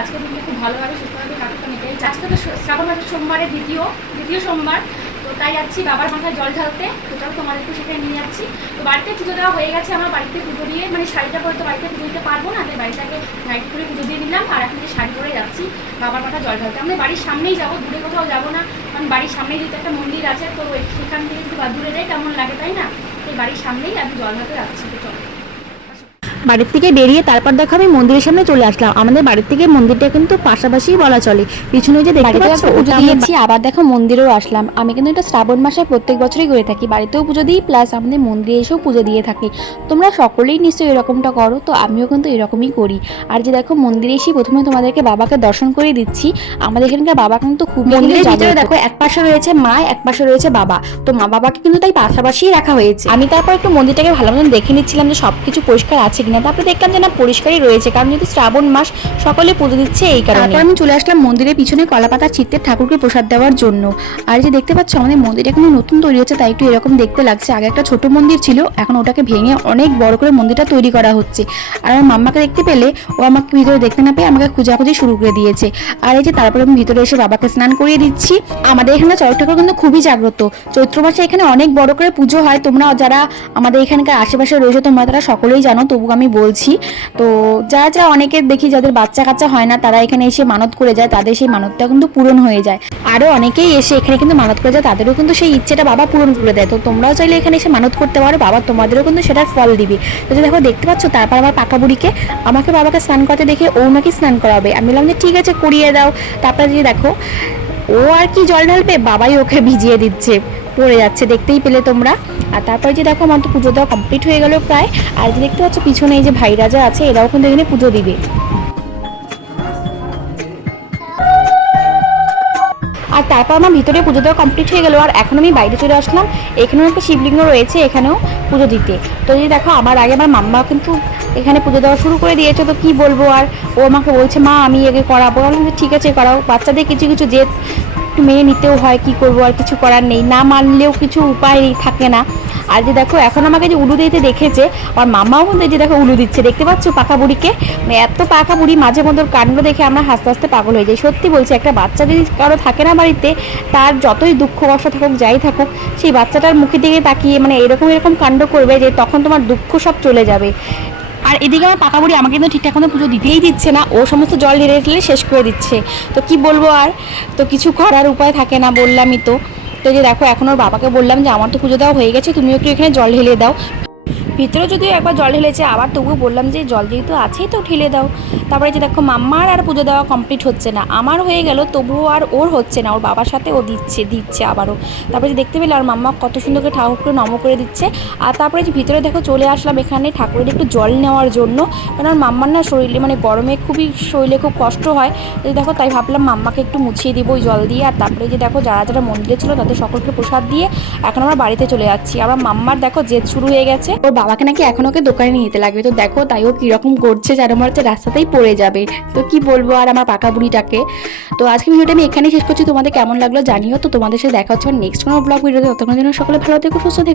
আজকের দিনটা খুব ভালোভাবে সুস্থভাবে কাটুক। এটাই আজকে তো শ্রাবণ মাসের সোমবারের দ্বিতীয় সোমবার, তো তাই যাচ্ছি বাবার মাথায় জল ঢালতে। তো চলো তোমাদেরকে সেখানে নিয়ে যাচ্ছি। তো বাড়িতে পুজো দেওয়া হয়ে গেছে আমার, বাড়িতে পুজো দিয়ে মানে শাড়িটা পরে তো বাড়িতে পুজো দিতে পারবো না, তাই বাড়িটাকে নাইট করে পুজো দিয়ে নিলাম। আর এখন যে শাড়ি পরে যাচ্ছি বাবার মাথায় জল ঢালতে। আমরা বাড়ির সামনেই যাবো, দূরে কোথাও যাবো না, কারণ বাড়ির সামনেই যেহেতু একটা মন্দির আছে, তো সেখান থেকে যদি দূরে যাই কেমন লাগে, তাই না? এই বাড়ির সামনেই আমি জল ঢালতে যাচ্ছি। তো চলো বাড়ির থেকে বেরিয়ে তারপর দেখো আমি মন্দিরের সামনে চলে আসলাম। আমাদের বাড়ির থেকে মন্দিরটা কিন্তু পাশাপাশি বলা চলে, পিছনে যে দেখতে পাচ্ছ ওটা দিয়েছি। আবার দেখো মন্দিরেও আসলাম। আমি কিন্তু এটা শ্রাবণ মাসে প্রত্যেক বছরই করে থাকি, বাড়িতেও পুজো দিই প্লাস আমাদের মন্দিরে এসেও পুজো দিয়ে থাকি। তোমরা সকলেই নিশ্চয়ই এরকমটা করো, তো আমিও কিন্তু এরকমই করি। আর যে দেখো মন্দিরে এসে প্রথমে তোমাদেরকে বাবাকে দর্শন করে দিচ্ছি। আমাদের এখানকার বাবা কিন্তু খুব মন্দিরের ভিতরে দেখো এক পাশে রয়েছে মা, এক পাশে রয়েছে বাবা, তো মা বাবাকে কিন্তু তাই পাশাপাশি রাখা হয়েছে। আমি তারপর একটু মন্দিরটাকে ভালো মতন দেখে নিচ্ছিলাম যে সবকিছু পরিষ্কার আছে কিনা। তারপরে দেখলাম যে না, পরিষ্কারই রয়েছে, কারণ যেহেতু শ্রাবণ মাস সকলে পুজো দিচ্ছে এই কারণে। তারপর আমি চলে আসলাম মন্দিরের পিছনে কলাপাতা ছিটতে ঠাকুরকে প্রসাদ দেওয়ার জন্য। আর যে দেখতে পাচ্ছ আমাদের মন্দিরটা কিন্তু নতুন তৈরি হচ্ছে, তাই একটু এরকম দেখতে লাগছে। আগে একটা ছোট মন্দির ছিল, এখন ওটাকে ভেঙে অনেক বড় করে মন্দিরটা তৈরি করা হচ্ছে। আর আমার মাম্মাকে দেখতে পেলে ও আমাকে ভিতরে দেখতে না পেয়ে আমাকে খোঁজাখুঁজি শুরু করে দিয়েছে। আর এই যে তারপরে আমি ভিতরে এসে বাবাকে স্নান করিয়ে দিচ্ছি। আমাদের এখানে চড়ক ঠাকুর কিন্তু খুবই জাগ্রত, চৈত্র মাসে এখানে অনেক বড় করে পুজো হয়। তোমরা যারা আমাদের এখানকার আশেপাশে রয়েছে তোমরা তারা সকলেই জানো, তবু আমি বলছি। তো যা অনেকে দেখি যাদের বাচ্চা কাচ্চা হয় না, তারা এখানে এসে মানত করে যায়, তাদের সেই মানতটা কিন্তু পূরণ হয়ে যায়। আরও অনেকেই এসে এখানে কিন্তু মানত করে যায়, তাদেরও কিন্তু সেই ইচ্ছেটা বাবা পূরণ করে দেয়। তো তোমরাও চাইলে এখানে এসে মানত করতে পারো, বাবা তোমাদেরও কিন্তু সেটার ফল দিবে। তো দেখো দেখতে পাচ্ছ, তারপর আমার পাকা বুড়িকে আমাকে বাবাকে স্নান করতে দেখে ও নাকি স্নান করাবে। আমি বললাম যে ঠিক আছে করিয়ে দাও। তারপরে যে দেখো ও আর কি জল ঢালবে, বাবাই ওকে ভিজিয়ে দিচ্ছে, পড়ে যাচ্ছে, দেখতেই পেলে তোমরা। আর তারপরে যে দেখো আমার তো পুজো দেওয়া কমপ্লিট হয়ে গেল প্রায়। আর যে দেখতে পাচ্ছ পিছনে এই যে ভাইরা যা আছে এরাও কিন্তু এখানে পুজো দিবে। আর তারপর আমার ভিতরে পুজো দেওয়া কমপ্লিট হয়ে গেল। আর এখন আমি বাইরে চলে আসলাম, এখানেও একটা শিবলিঙ্গ রয়েছে, এখানেও পুজো দিতে। তো এই দেখো আমার আগে আমার মাম্মা কিন্তু এখানে পুজো দেওয়া শুরু করে দিয়েছে। তো কি বলবো, আর ও আমাকে বলছে মা আমি আগে করাবো। বললাম যে ঠিক আছে করাও, বাচ্চাদের কিছু কিছু জেদ একটু মেনে নিতেও হয়, কি করবো আর কিছু করার নেই, না মানলেও কিছু উপায় থাকে না। আর যে দেখো এখন আমাকে যে উলু দিতে দেখেছে, আর মামাও কিন্তু যে দেখো উলু দিচ্ছে, দেখতে পাচ্ছ পাকা বুড়িকে। এত পাকা বুড়ি, মাঝে মধ্যে কাণ্ড দেখে আমরা হাসতে হাসতে পাগল হয়ে যাই। সত্যি বলছি, একটা বাচ্চা যদি কারো থাকে না বাড়িতে, তার যতই দুঃখ কষ্ট থাকুক যাই থাকুক, সেই বাচ্চাটার মুখের দিকে তাকিয়ে মানে এরকম কাণ্ড করবে যে তখন তোমার দুঃখ সব চলে যাবে। আর এদিকে আমার পাকা বুড়ি আমাকে কিন্তু ঠিকঠাক মতো পুজো দিতেই দিচ্ছে না, ও সমস্ত জল ঢেলে ঢেলে শেষ করে দিচ্ছে। তো কি বলবো, আর তো কিছু করার উপায় থাকে না, বললামই তো। তো যে দেখো এখন ওর বাবাকে বললাম যে আমার তো পুজো দেওয়া হয়ে গেছে, তুমিও একটু এখানে জল ঢেলে দাও। ভিতরে যদিও একবার জল ঢেলেছে, আবার তবুও বললাম যে জল যেহেতু আছেই তো ঢেলে দাও। তারপরে যে দেখো মাম্মার আর পুজো দেওয়া কমপ্লিট হচ্ছে না, আমার হয়ে গেল তবুও আর ওর হচ্ছে না, ওর বাবার সাথে ও দিচ্ছে আবারও। তারপরে যে দেখতে পেলে আর মাম্মা কত সুন্দর করে ঠাকুরকে নম করে দিচ্ছে। আর তারপরে যে ভিতরে দেখো চলে আসলাম এখানে ঠাকুরের একটু জল নেওয়ার জন্য, কারণ মাম্মার না শরীরে মানে গরমে শরীরে খুব কষ্ট হয়। দেখো তাই ভাবলাম মাম্মাকে একটু মুছিয়ে দিব ওই জল দিয়ে। আর তারপরে যে দেখো যারা মন্দিরে ছিল তাদের সকলকে প্রসাদ দিয়ে এখন আমরা বাড়িতে চলে যাচ্ছি। আবার মাম্মার দেখো জেদ শুরু হয়ে গেছে, ওর বাবাকে নাকি এখন ওকে দোকানে নিয়ে যেতে লাগবে। তো দেখো তাই ও কিরকম করছে, যেন মনে হচ্ছে রাস্তাতেই পড়ে যাবে। তো কি বলবো আর আমার পাকা বুড়িটাকে। তো আজকে ভিডিওটা আমি এখানেই শেষ করছি, তোমাদের কেমন লাগলো জানিও। তো তোমাদের সাথে দেখা হচ্ছে নেক্সট কোনো ব্লগ ভিডিওতে, ততক্ষণের জন্য সকলে ভালো থেকো, সুস্থ থেকো।